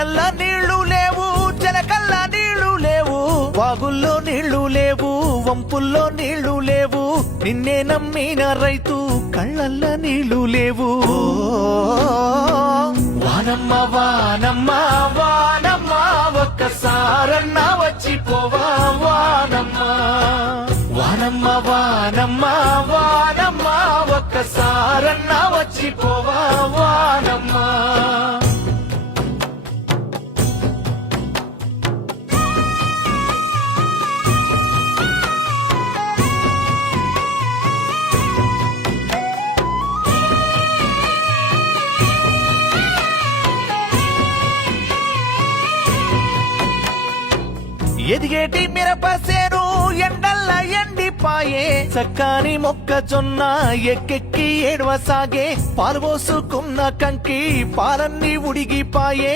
వానల్లా నీళ్లు లేవు, జలకల్లా నీళ్లు లేవు, వాగుల్లో నీళ్లు లేవు, వంపుల్లో నీళ్లు లేవు, నిన్నే నమ్మిన రైతు కళ్ళల్లా నీళ్లు లేవు. వానమ్మ వానమ్మ వానమ్మ ఒక్కసారన్నా వచ్చిపోవా వానమ్మ. వానమ్మ వానమ్మ వానమ్మ ఒక్కసారన్నా వచ్చిపోవా వానమ్మ. ఎదిగేటి మిరపసేను ఎండల్ల ఎండిపాయే, చక్కని మొక్కజొన్న ఎక్కెక్కి ఏడవసాగే, పాలు పోసుకున్న కంకి పాలన్నీ ఉడిగిపాయే.